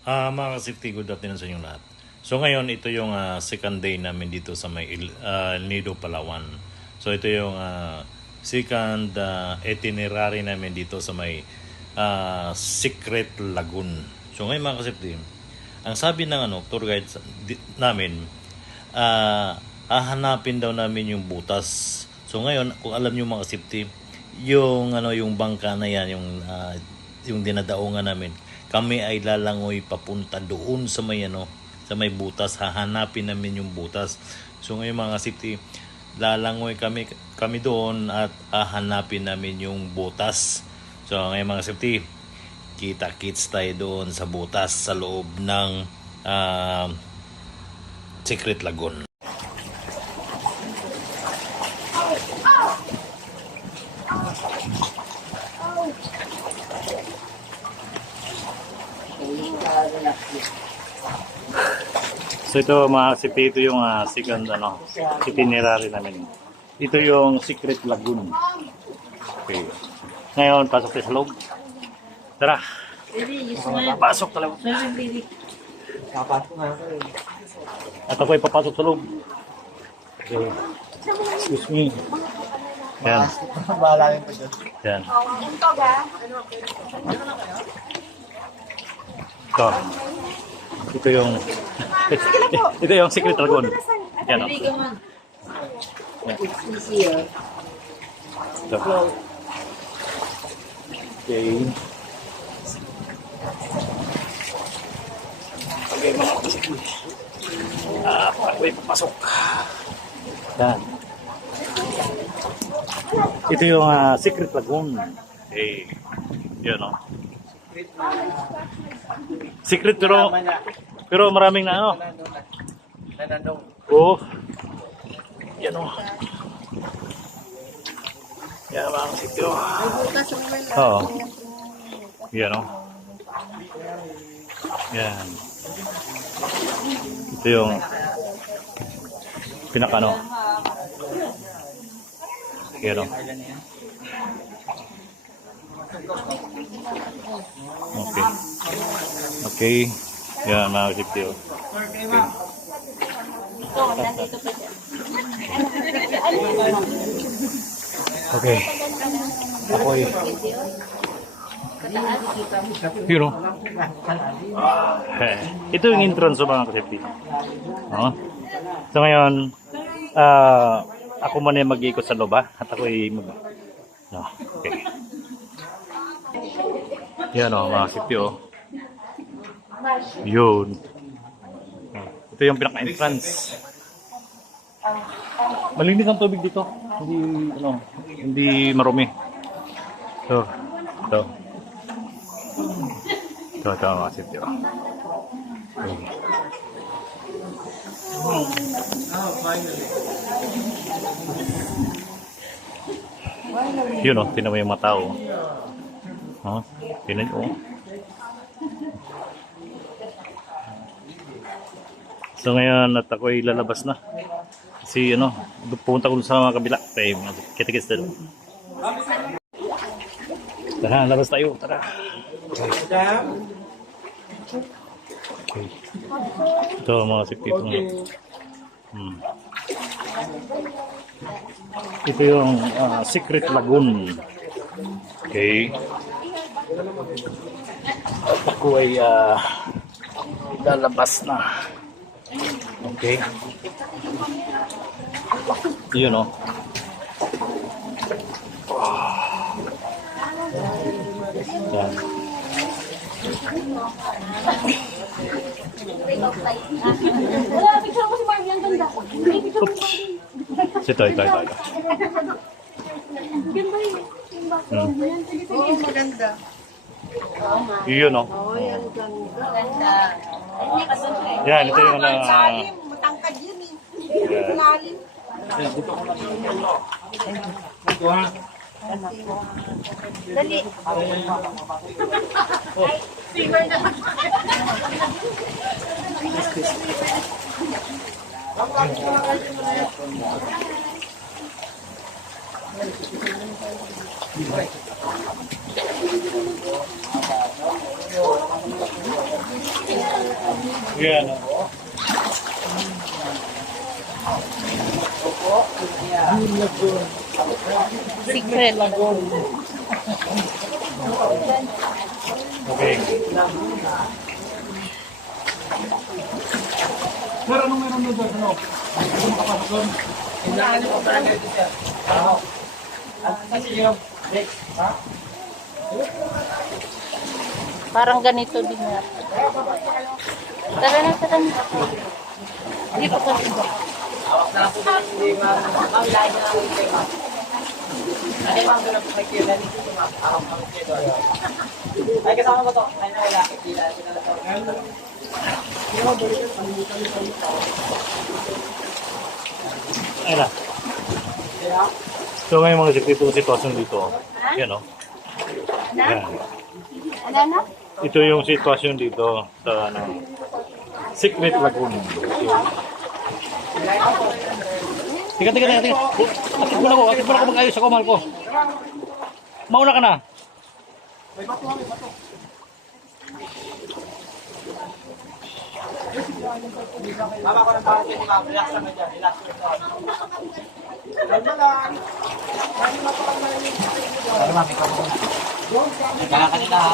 Mga ka-safety, good afternoon sa inyo lahat. So ngayon, ito yung second day namin dito sa may Nido, Palawan. So ito yung second itinerary namin dito sa may Secret Lagoon. So ngayon mga ka-safety, ang sabi ng tour guide namin, hahanapin daw namin yung butas. So ngayon, kung alam niyo mga ka-safety, yung bangka na yan, yung dinadaungan namin, kami ay lalangoy papunta doon sa may sa may butas. Hahanapin namin yung butas. So ngayon mga safety, lalangoy kami doon at hahanapin namin yung butas. So ngayon mga safety, kita-kits tayo doon sa butas sa loob ng Secret Lagoon. So ito mga safety, ito yung second itinerary namin. Ito yung Secret Lagoon. Okay. Ngayon, pasok tayo sa loob. Tara. Pasok talaga. At ako ay papasok sa loob. Okay. Excuse me. Yan. Yan. Ito yung ito yung Secret Lagoon. Yan. Okay. Okay, mga kapatid. Pakoy papasok. Yan. Ito yung Secret Lagoon. Okay. Yan o. Secret pero maraming na Oh. Yan o. Yan mga sityo. Oo. Yan o. Yan. Ito yung pinakano. Yan o. Okay. Okay. Yan mga sityo. Okay. Ako'y pero ito yung entrance sa mga ka-safety. So ngayon, ako muna yung mag-iikot sa loob at ako'y okay. Yan mga ka-safety Yun. Ito yung pinaka-entrance. Malinis ang tubig dito. Hindi marumi. Ito. Ito mga safety. Yun tinan mo yung mga tao. Tinan nyo. So ngayon at ako'y lalabas na. Kasi pupunta ko sa mga kabila. Okay, kita-kits na doon. Tara, labas tayo. Tara. Okay. Ito mga safety. Ito yung Secret Lagoon. Okay. At ako ay lalabas na. Okay. Yun Yan. Picture mo si Barbie, ang ganda. Ito. Ganda yun. Oo, maganda. Yun yan ganda. Yan, ito yung matangkad yun eh. Lalim. Dali. Finger na. Yan. Secret. Okay. Sir, anong meron doon, sir? Ano? Ano makapasok doon? Parang ganito din nga. Tara na, tara na. Hindi pa kasi ba? Ay, kasama ko to. Ay, nawala. Ayun na. So ngayon mga sikritong sitwasyon dito. Yan o. Yan. Ano na? Ito yung sitwasyon dito sa ano, Secret Lagoon. Tiga. Akit mo na ako mag-ayos ako, mahal ko. Mauna ka na. Mama ko ng parang yung mga relax naman dyan. Relax naman dyan. Ay, mami, ikaw mo. Kaya kanina ha.